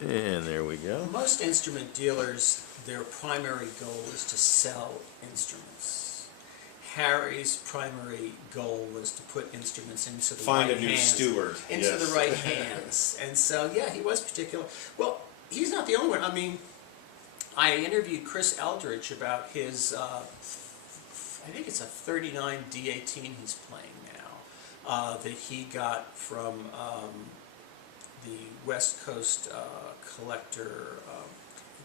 And there we go. Most instrument dealers, their primary goal is to sell instruments. Harry's primary goal was to put instruments into the right hands. Find a new steward. Into the right hands. And so, yeah, he was particular. Well, he's not the only one. I mean, I interviewed Chris Eldridge about his, I think it's a 39 D18 he's playing now, that he got from the West Coast collector,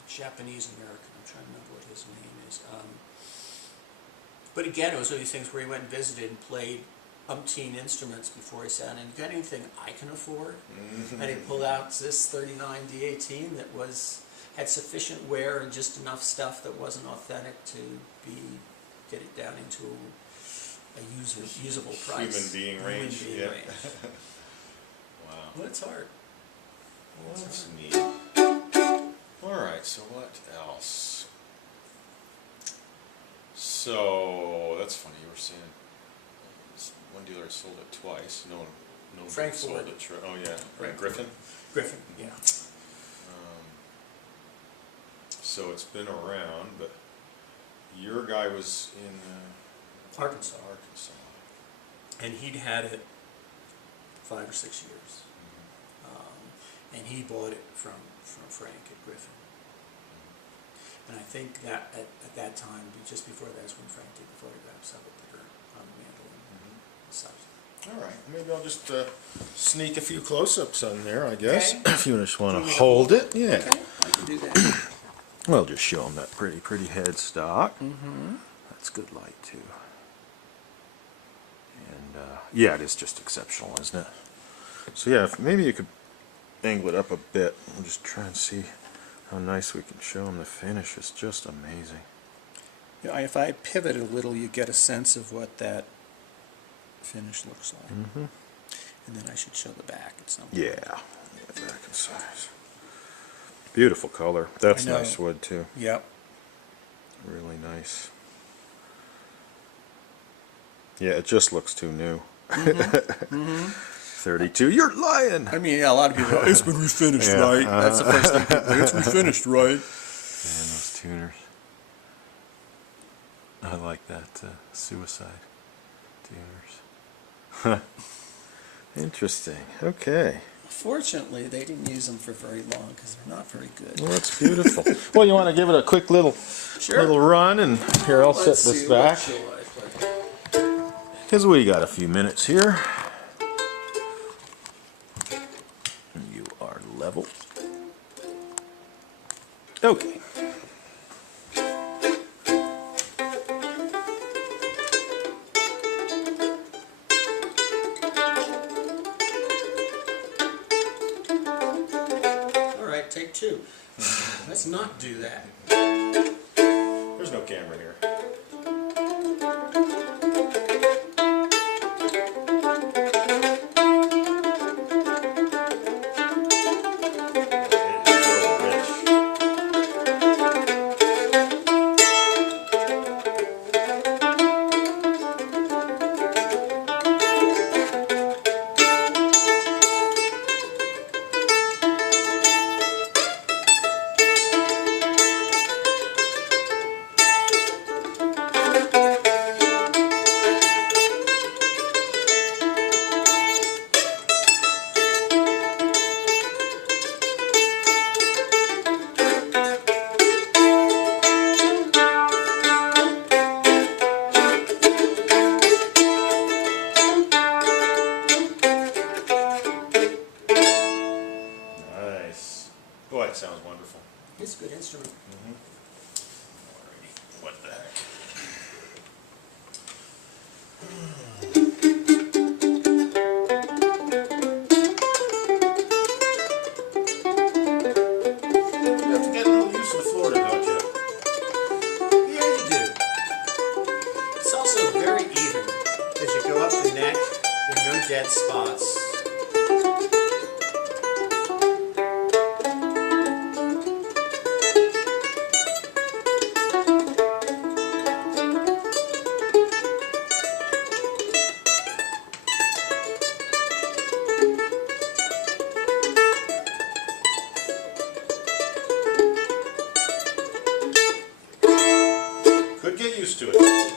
Japanese American. I'm trying to remember what his name is. But again, it was one of these things where he went and visited and played umpteen instruments before he sat down. And you got anything I can afford? And he pulled out this 39 D18 that had sufficient wear and just enough stuff that wasn't authentic to get it down into a usable price. Human being range. Range. Wow. Well, it's hard. Well, that's neat. Alright, so what else? So, that's funny, you were saying one dealer had sold it twice. No one Frank sold Ford. it. Oh yeah, Frank Griffin? Griffin, yeah. So it's been around, but your guy was in Arkansas. Arkansas. And he'd had it 5 or 6 years. And he bought it from Frank at Griffin. And I think that at that time, just before that, is when Frank did the photographs of it that are on the mandolin site. All right, maybe I'll just sneak a few close-ups on there, I guess. Okay. If you just want to hold it, yeah. Okay, I can do that. Well, just show them that pretty headstock. That's good light too. And yeah, it is just exceptional, isn't it? So yeah, maybe you could angle it up a bit. We'll just try and see how nice we can show them the finish. It's just amazing. Yeah, if I pivot a little, you get a sense of what that finish looks like. And then I should show the back at some point. Yeah, back and size. Beautiful color. That's I know. nice wood too. Yep. Really nice. Yeah, it just looks too new. 32. You're lying. I mean, yeah, a lot of people go, it's been refinished, right? That's the first thing people say, it's refinished, right? And those tuners. I like that suicide tuners. Interesting. Okay. Fortunately, they didn't use them for very long because they're not very good. Well, that's beautiful. Well, you want to give it a quick little run, and here I'll set this back because we got a few minutes here. You are level. Okay. Take two. Let's not do that. There's no camera here. Boy, it sounds wonderful. It's a good instrument. Alrighty, what the heck? You have to get a little used to the Florida, don't you? Yeah, you do. It's also very even. As you go up the neck, there are no dead spots. used to it.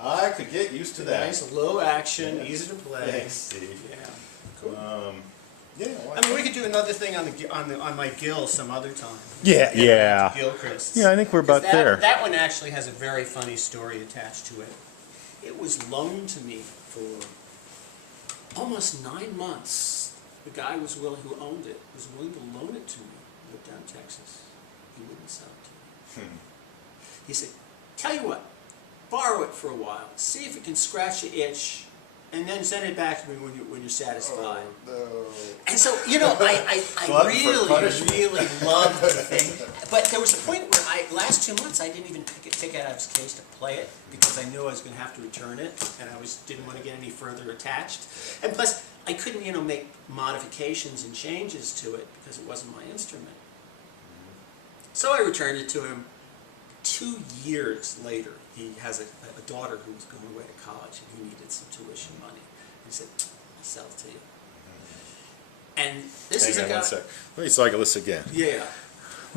I could get used to that. Nice, low action, Yeah. easy to play. Thanks, Steve. Yeah, cool. Yeah. I mean, we could do another thing on my gill some other time. Yeah. Gilchrist. Yeah, I think we're about there. That one actually has a very funny story attached to it. It was loaned to me for almost 9 months. The guy who owned it, was willing to loan it to me. He lived down in Texas. He wouldn't sell it to me. He said, tell you what, borrow it for a while, see if it can scratch the itch, and then send it back to me when you're satisfied. Oh, no. And so, you know, I really loved the thing. But there was a point where last 2 months, I didn't even take it out of its case to play it because I knew I was going to have to return it, and I didn't want to get any further attached. And plus, I couldn't, you know, make modifications and changes to it because it wasn't my instrument. So I returned it to him. 2 years later, he has a daughter who was going away to college, and he needed some tuition money. He said, I'll sell it to you. And this is a guy... One sec. Let me cycle this again. Yeah.